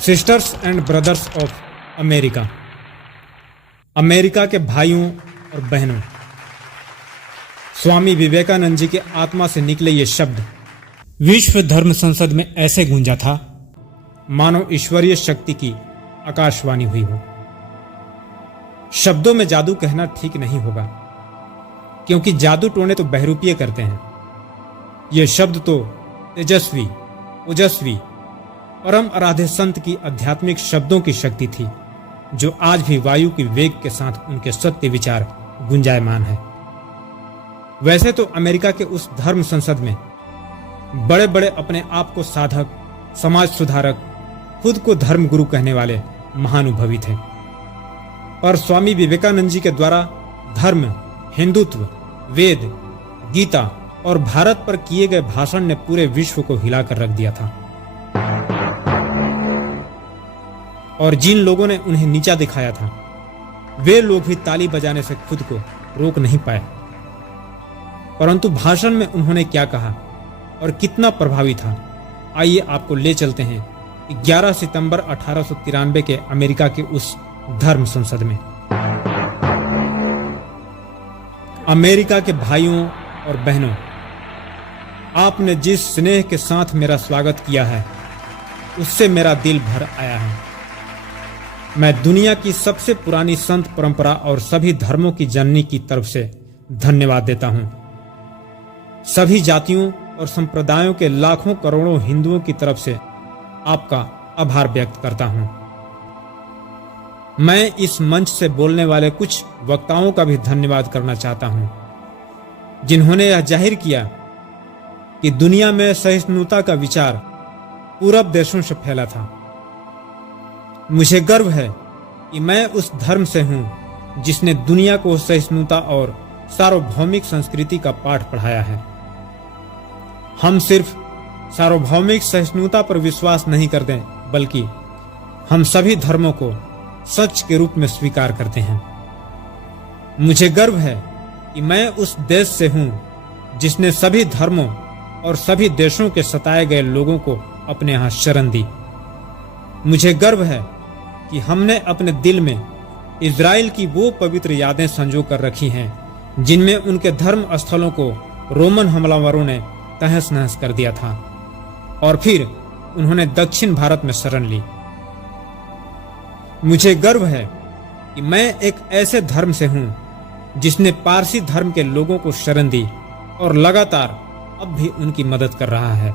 Sisters and brothers of America, America के भाइयों और बहनों, स्वामी विवेकानंद जी के आत्मा से निकले ये शब्द विश्व धर्म संसद में ऐसे गूंजा था मानो ईश्वरीय शक्ति की आकाशवाणी हुई हो। शब्दों में जादू कहना ठीक नहीं होगा, क्योंकि जादू टोने तो बहरूपिये करते हैं। ये शब्द तो तेजस्वी, ओजस्वी, परम आराध्य संत की आध्यात्मिक शब्दों की शक्ति थी, जो आज भी वायु की वेग के साथ उनके सत्य विचार गुंजायमान है। वैसे तो अमेरिका के उस धर्म संसद में बड़े बड़े अपने आप को साधक, समाज सुधारक, खुद को धर्म गुरु कहने वाले महानुभवी थे, पर स्वामी विवेकानंद जी के द्वारा धर्म, हिंदुत्व, वेद, गीता और भारत पर किए गए भाषण ने पूरे विश्व को हिलाकर रख दिया था। और जिन लोगों ने उन्हें नीचा दिखाया था, वे लोग भी ताली बजाने से खुद को रोक नहीं पाए। परंतु भाषण में उन्होंने क्या कहा और कितना प्रभावी था, आइए आपको ले चलते हैं 11 सितंबर 1893 के अमेरिका के उस धर्म संसद में। अमेरिका के भाइयों और बहनों, आपने जिस स्नेह के साथ मेरा स्वागत किया है, उससे मेरा दिल भर आया है। मैं दुनिया की सबसे पुरानी संत परंपरा और सभी धर्मों की जननी की तरफ से धन्यवाद देता हूं। सभी जातियों और संप्रदायों के लाखों करोड़ों हिंदुओं की तरफ से आपका आभार व्यक्त करता हूं। मैं इस मंच से बोलने वाले कुछ वक्ताओं का भी धन्यवाद करना चाहता हूं, जिन्होंने यह जाहिर किया कि दुनिया में सहिष्णुता का विचार पूरब देशों से फैला था। मुझे गर्व है कि मैं उस धर्म से हूं जिसने दुनिया को सहिष्णुता और सार्वभौमिक संस्कृति का पाठ पढ़ाया है। हम सिर्फ सार्वभौमिक सहिष्णुता पर विश्वास नहीं करते, बल्कि हम सभी धर्मों को सच के रूप में स्वीकार करते हैं। मुझे गर्व है कि मैं उस देश से हूं जिसने सभी धर्मों और सभी देशों के सताए गए लोगों को अपने यहां शरण दी। मुझे गर्व है कि हमने अपने दिल में इजराइल की वो पवित्र यादें संजो कर रखी हैं, जिनमें उनके धर्म स्थलों को रोमन हमलावरों ने तहस नहस कर दिया था और फिर उन्होंने दक्षिण भारत में शरण ली। मुझे गर्व है कि मैं एक ऐसे धर्म से हूं जिसने पारसी धर्म के लोगों को शरण दी और लगातार अब भी उनकी मदद कर रहा है।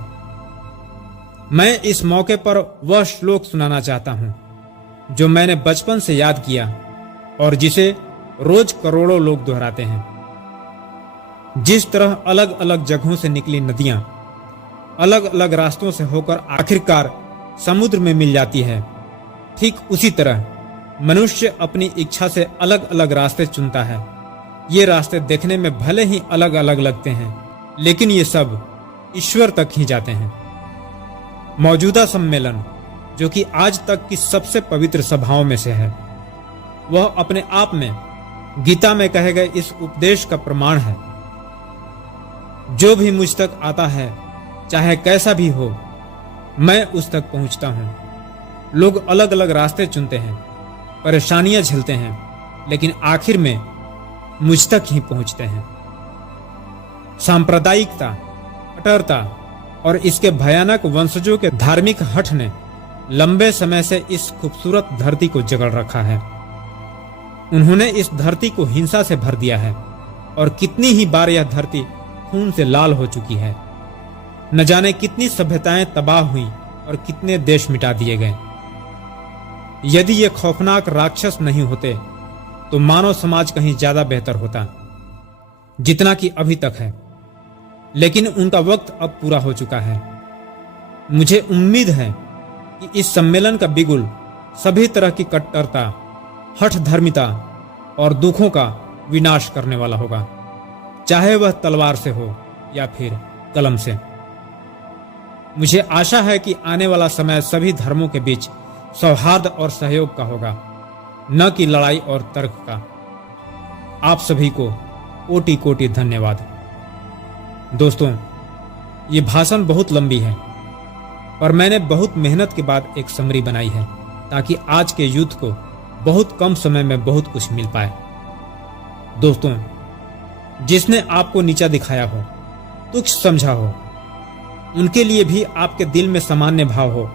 मैं इस मौके पर वह श्लोक सुनाना चाहता हूं जो मैंने बचपन से याद किया और जिसे रोज करोड़ों लोग दोहराते हैं। जिस तरह अलग अलग जगहों से निकली नदियां अलग अलग रास्तों से होकर आखिरकार समुद्र में मिल जाती है, ठीक उसी तरह मनुष्य अपनी इच्छा से अलग अलग रास्ते चुनता है। ये रास्ते देखने में भले ही अलग अलग लगते हैं, लेकिन ये सब ईश्वर तक ही जाते हैं। मौजूदा सम्मेलन, जो कि आज तक की सबसे पवित्र सभाओं में से है, वह अपने आप में गीता में कहे गए इस उपदेश का प्रमाण है। जो भी मुझ तक आता है, चाहे कैसा भी हो, मैं उस तक पहुंचता हूं। लोग अलग अलग रास्ते चुनते हैं, परेशानियां झेलते हैं, लेकिन आखिर में मुझ तक ही पहुंचते हैं। सांप्रदायिकता, कट्टरता और इसके भयानक वंशजों के धार्मिक हठ ने लंबे समय से इस खूबसूरत धरती को जकड़ रखा है। उन्होंने इस धरती को हिंसा से भर दिया है और कितनी ही बार यह धरती खून से लाल हो चुकी है। न जाने कितनी सभ्यताएं तबाह हुई और कितने देश मिटा दिए गए। यदि ये खौफनाक राक्षस नहीं होते तो मानव समाज कहीं ज्यादा बेहतर होता, जितना कि अभी तक है। लेकिन उनका वक्त अब पूरा हो चुका है। मुझे उम्मीद है कि इस सम्मेलन का बिगुल सभी तरह की कट्टरता, हठ धर्मिता और दुखों का विनाश करने वाला होगा, चाहे वह तलवार से हो या फिर कलम से। मुझे आशा है कि आने वाला समय सभी धर्मों के बीच सौहार्द और सहयोग का होगा, न कि लड़ाई और तर्क का। आप सभी को कोटि कोटि धन्यवाद। दोस्तों, ये भाषण बहुत लंबी है, पर मैंने बहुत मेहनत के बाद एक समरी बनाई है ताकि आज के यूथ को बहुत कम समय में बहुत कुछ मिल पाए। दोस्तों, जिसने आपको नीचा दिखाया हो, तुच्छ समझा हो, उनके लिए भी आपके दिल में सामान्य भाव हो,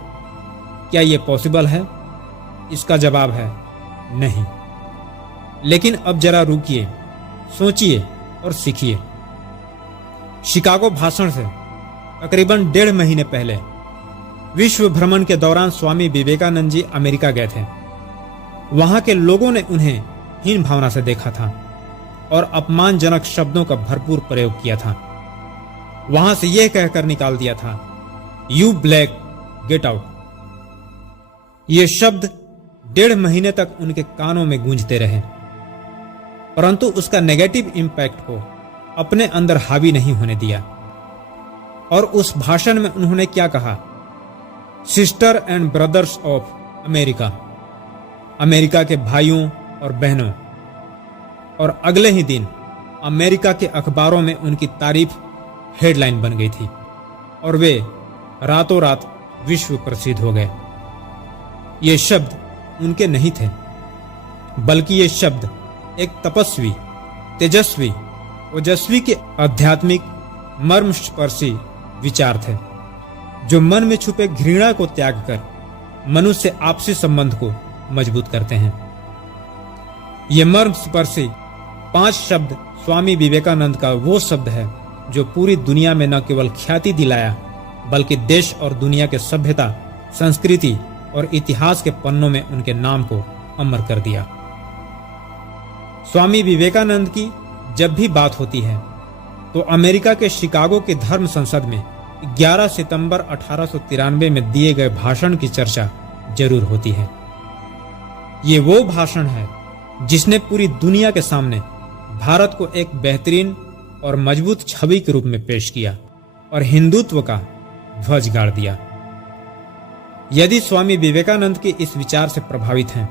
क्या यह पॉसिबल है? इसका जवाब है नहीं। लेकिन अब जरा रुकिए, सोचिए और सीखिए। शिकागो भाषण से तकरीबन 1.5 महीने पहले विश्व भ्रमण के दौरान स्वामी विवेकानंद जी अमेरिका गए थे। वहां के लोगों ने उन्हें हीन भावना से देखा था और अपमानजनक शब्दों का भरपूर प्रयोग किया था। वहां से यह कहकर निकाल दिया था, यू ब्लैक गेट आउट। ये शब्द 1.5 महीने तक उनके कानों में गूंजते रहे, परंतु उसका नेगेटिव इंपैक्ट को अपने अंदर हावी नहीं होने दिया। और उस भाषण में उन्होंने क्या कहा? Sister and brothers of America, America के भाइयों और बहनों। और अगले ही दिन अमेरिका के अखबारों में उनकी तारीफ हेडलाइन बन गई थी और वे रातों रात विश्व प्रसिद्ध हो गए। ये शब्द उनके नहीं थे, बल्कि ये शब्द एक तपस्वी, तेजस्वी, ओजस्वी के आध्यात्मिक मर्मस्पर्शी विचार थे, जो मन में छुपे घृणा को त्याग कर मनुष्य आपसी संबंध को मजबूत करते हैं। ये मर्मस्पर्शी 5 शब्द स्वामी विवेकानंद का वो शब्द है जो पूरी दुनिया में न केवल ख्याति दिलाया, बल्कि देश और दुनिया के सभ्यता, संस्कृति और इतिहास के पन्नों में उनके नाम को अमर कर दिया। स्वामी विवेकानंद की जब भी बात होती है तो अमेरिका के शिकागो के धर्म संसद में 11 सितंबर 1893 में दिए गए भाषण की चर्चा जरूर होती है। ये वो भाषण है जिसने पूरी दुनिया के सामने भारत को एक बेहतरीन और मजबूत छवि के रूप में पेश किया और हिंदुत्व का ध्वज गाड़ दिया। यदि स्वामी विवेकानंद के इस विचार से प्रभावित हैं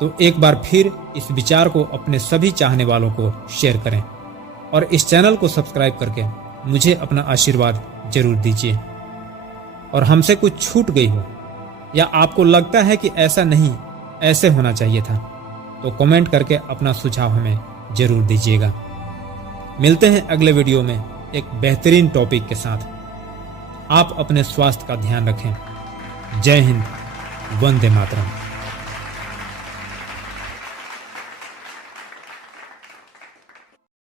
तो एक बार फिर इस विचार को अपने सभी चाहने वालों को शेयर करें और इस चैनल को सब्सक्राइब करके मुझे अपना आशीर्वाद जरूर दीजिए। और हमसे कुछ छूट गई हो या आपको लगता है कि ऐसा नहीं, ऐसे होना चाहिए था, तो कमेंट करके अपना सुझाव हमें जरूर दीजिएगा। मिलते हैं अगले वीडियो में एक बेहतरीन टॉपिक के साथ। आप अपने स्वास्थ्य का ध्यान रखें। जय हिंद, वंदे मातरम।